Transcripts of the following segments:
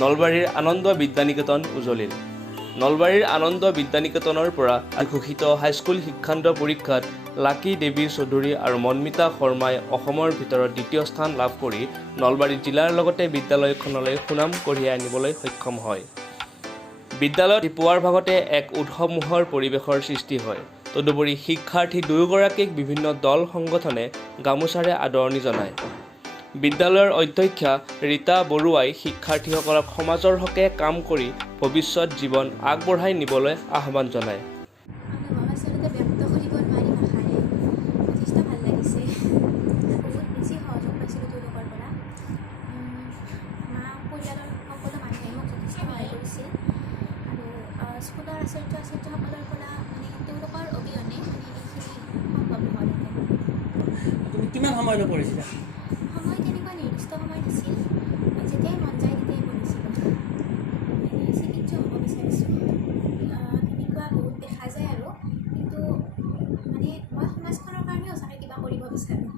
নলবাৰীৰ আনন্দ বিদ্যানিকেতন উজলিল। নলবাৰীৰ আনন্দ বিদ্যানিকেতনৰ পৰা ঘোষিত হাইস্কুল শিক্ষান্ত পৰীক্ষাত লাকী দেৱী চৌধুৰী আৰু মনমিতা শৰ্মাই অসমৰ ভিতৰত দ্বিতীয় স্থান লাভ কৰি নলবাৰী জিলাৰ লগতে বিদ্যালয়খনলৈ সুনাম কঢ়িয়াই আনিবলৈ সক্ষম হয়। বিদ্যালয়ত পুৱাৰ ভাগতে এক উৎসৱমুখৰ পৰিৱেশৰ সৃষ্টি হয়। তদুপৰি শিক্ষাৰ্থী দুয়োগৰাকীক বিভিন্ন দল সংগঠনে গামোচাৰে আদৰণি জনায়। বিদ্যালয়ৰ অধ্যক্ষা ৰীতা বৰুৱাই শিক্ষাৰ্থীসকলক সমাজৰ হকে কাম কৰি ভৱিষ্যত জীৱন আগবঢ়াই নিবলৈ আহ্বান জনায়। স্কুলৰ আচাৰ্য-আচাৰ্যসকলৰ পৰা তেওঁলোকৰ অবিহনে এইখিনি সম্ভৱ নহ'লহেঁতেন। তুমি কিমান সময়লৈ পঢ়িছিলা? সময় তেনেকুৱা নিৰ্দিষ্ট সময় নাছিল, যেতিয়াই মন যায় তেতিয়াই পঢ়িছিলোঁ। চিকিৎসক হ'ব বিচাৰিছোঁ, তেনেকুৱা বহুত দেখা যায় আৰু, কিন্তু মই সমাজখনৰ কাৰণে সঁচাকৈ কিবা কৰিব বিচাৰোঁ।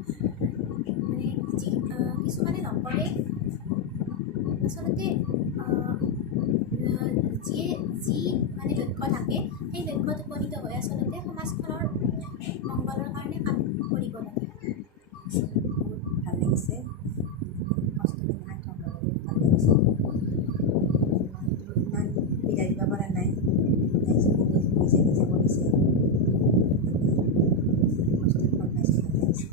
কিছুমানে নকৰে, আচলতে যি লক্ষ্য থাকে সেই লক্ষ্যত উপনীত হৈ আচলতে সমাজখনৰ মংগলৰ কাৰণে কাম কৰিব লাগে। ভাল লাগিছে, কষ্টখিনি ভাল লাগিছে। ইমান বিদায় দিব পৰা নাই, নিজে নিজে কৰিছে, কষ্টৰ ফল পাইছে, ভাল লাগিছে।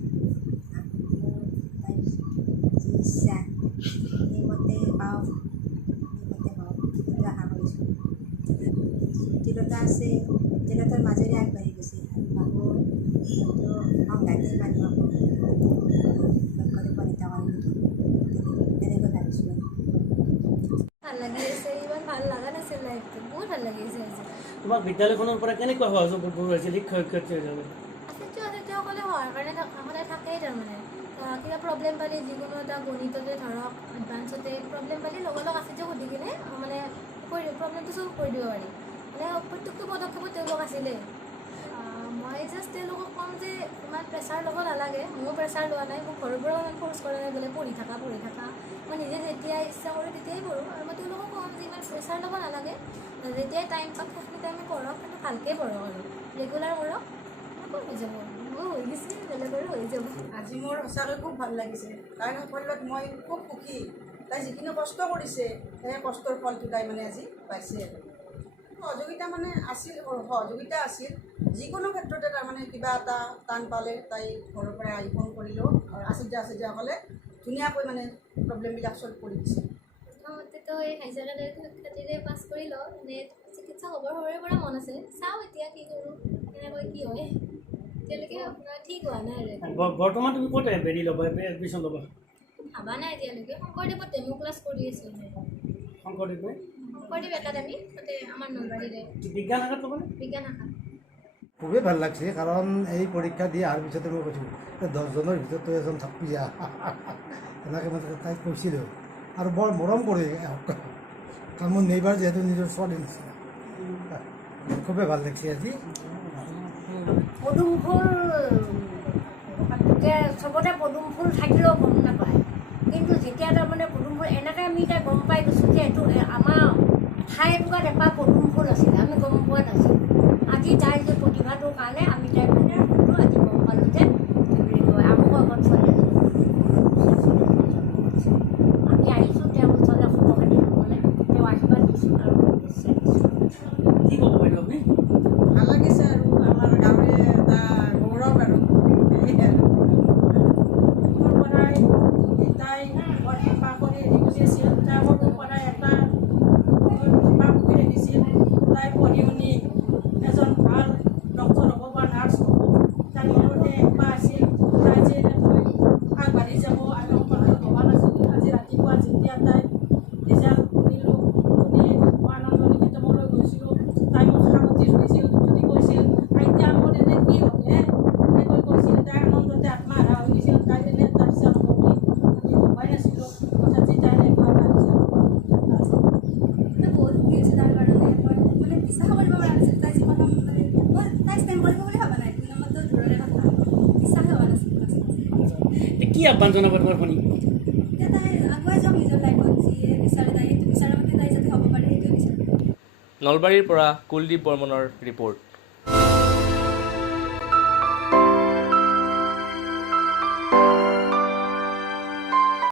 তাইৰ যি ইচ্ছা সেইমতে পাওঁ, সেইমতে হওক, সেইটো আশা কৰিছোঁ। জটিলতা আছে, জটিলতাৰ মাজেৰে আগবাঢ়ি গৈছে আৰু ভাবোঁ সংঘাতে মানুহক ভাল লাগি আছে, ইমান ভাল লগা নাছিল লাইফটো, বহুত ভাল লাগি আছে আজি। তোমাক বিদ্যালয়খনৰ পৰা কেনেকুৱা সহযোগ হৈছিল শিক্ষক-শিক্ষয়িত্ৰী হিচাপে? আচাৰ্য-আচাৰ্যসকলে সহায় কাৰণে সদায় থাকেই। তাৰমানে কিবা প্ৰব্লেম পালে যিকোনো এটা গণিততে ধৰক এডভান্সতে প্ৰব্লেম পালে লগা আচাৰ্যক সুধি কিনে প্ৰব্লেমটো চল্ভ কৰি দিব পাৰি। প্ৰত্যেকটো পদক্ষেপত তেওঁলোক আছিলে। মই জাষ্ট তেওঁলোকক ক'ম যে ইমান প্ৰেছাৰ ল'ব নালাগে। মোৰ প্ৰেছাৰ লোৱা নাই, মোক ঘৰৰ পৰাও ইমান ফ'ৰ্চ কৰা নাই বোলে পঢ়ি থাকা। মই নিজে যেতিয়া ইচ্ছা কৰোঁ তেতিয়াই পঢ়োঁ, আৰু মই তেওঁলোকক ক'ম যে ইমান প্ৰেছাৰ ল'ব নালাগে, যেতিয়াই টাইম পাওক সেইখিনি টাইমে পঢ়ক, কিন্তু ভালকৈ পঢ়ক আৰু ৰেগুলাৰ কৰক, হৈ যাব। মোৰ হৈ গৈছে, বেলেগৰো হৈ যাব। আজি মোৰ সঁচাকৈ খুব ভাল লাগিছে। তাইৰ সাফল্যত মই খুব সুখী। তাই যিখিনি কষ্ট কৰিছে সেই কষ্টৰ ফলটো তাই আজি পাইছে। সহযোগিতা সহযোগিতা আছিল যিকোনো ক্ষেত্ৰতে। কিবা এটা টান পালে তাই ঘৰৰ পৰা আহি ফোন কৰিলেও আচাৰ্যসকলে ধুনীয়াকৈ প্ৰব্লেমবিলাক চল্ভ কৰি দিছে। প্ৰথমতেতো এই হাই ছেকেণ্ডেৰী শিক্ষাৰ্থীৰে পাছ কৰি লওঁ, চিকিৎসক হ'বৰ সৰুৰে পৰা মন আছে। চাওঁ এতিয়া কি কৰোঁ, কেনেকৈ কি হয়, এতিয়ালৈকে আপোনাৰ ঠিক হোৱা নাই। বৰ্তমান তুমি ক'ত ল'বা, এডমিশ্যন ল'বা? ভাবা নাই এতিয়ালৈকে। শংকৰদেৱত ডেমো ক্লাছ কৰি আছোঁ। শংকৰদেৱ একাডেমি, তাতে আমাৰ নলবাৰীৰে বিজ্ঞান শাখাত ল'বানে? বিজ্ঞান শাখা। খুবেই ভাল লাগছে, কাৰণ এই পৰীক্ষা দি অহাৰ পিছতে মই কৈছোঁ 10জনৰ ভিতৰত তই এজন থাকবি যা, এনেকৈ মই তাইক কৈছিলোঁ। আৰু বৰ মৰম কৰে, কাৰণ মোৰ নেইবাৰ যিহেতু নিজৰ ছোৱালী নিচিনা। খুবেই ভাল লাগিছে আজি। পদুম ফুল চবতে পদুম ফুল থাকিলেও গম নাপায়, কিন্তু যেতিয়া তাৰমানে পদুম ফুল এনেকৈ আমি এতিয়া গম পাই গৈছোঁ যে এইটো আমাৰ ঠাই এটুকুৰাত এপাহ পদুম ফুল আছিলে, আমি গম পোৱা নাছিলোঁ। আজি তাইৰ যে প্ৰতিভাটোৰ কাৰণে আমি তাইৰ ফুলটো আজি গম পালোঁ যে আমুক আগত ছোৱালী আমি আহিছোঁ তেওঁৰ ওচৰলৈ খবৰ খাতি ল'বলৈ, তেওঁ আশীৰ্বাদ দিছোঁ আৰু শুভেচ্ছা দিছোঁ। কি ক'ব পাৰিব আপুনি? ভাল লাগিছে আৰু আমাৰ গাঁৱৰে এটা গৌৰৱ আৰু মোৰ পৰাই তাই বৰ হেঁপাহ কৰি বুজিছিল। তাই সৰুৰ পৰাই এটা হেঁপাহ পুহি ৰাখিছিল। তাই পঢ়ি শুনি এজন ভাল ডক্তৰ হ'ব বা নাৰ্ছ হ'ব, তাই মনতে হেঁপাহ আছিল। তাই যে এনেকৈ আগবাঢ়ি যাব আৰু সফলতা ভবা নাছিল। আজি ৰাতিপুৱা যেতিয়া তাই ৰিজাল্ট শুনিলোঁ, শুনি মই আনন্দ নিকেতনলৈ গৈছিলোঁ। তাই মোক সাৱতি ধৰিছিল, যদি কৈছিল আইতা মোৰ এনে কি হ'লে, এনেকৈ কৈছিল। তাই আনন্দতে আত্মহাৰা হৈ গৈছিল। তাই যেনে এটা ৰিজাল্ট হ'ব বুলি আমি ভবাই নাছিলোঁ। তথাপি তাই এনেকুৱা এটা ৰিজাল্ট বহুত সুখী হৈছোঁ তাৰ কাৰণে। মই বিশ্বাস কৰিব পৰা নাছিল তাই জীৱনত তাই ষ্টেণ্ড কৰিব বুলি ভবা নাই। 2 নম্বৰটো দূৰৰে কথা, বিশ্বাসে হোৱা নাছিল। কি আহ্বান জনাব তোমাৰ শুনি? এতিয়া তাই আগুৱাই যাওক নিজৰ লাইফত, যিয়ে বিচাৰে তাই সেইটো বিচাৰে নলবাৰীৰ পৰা কুলদীপ বৰ্মনৰ ৰিপৰ্ট।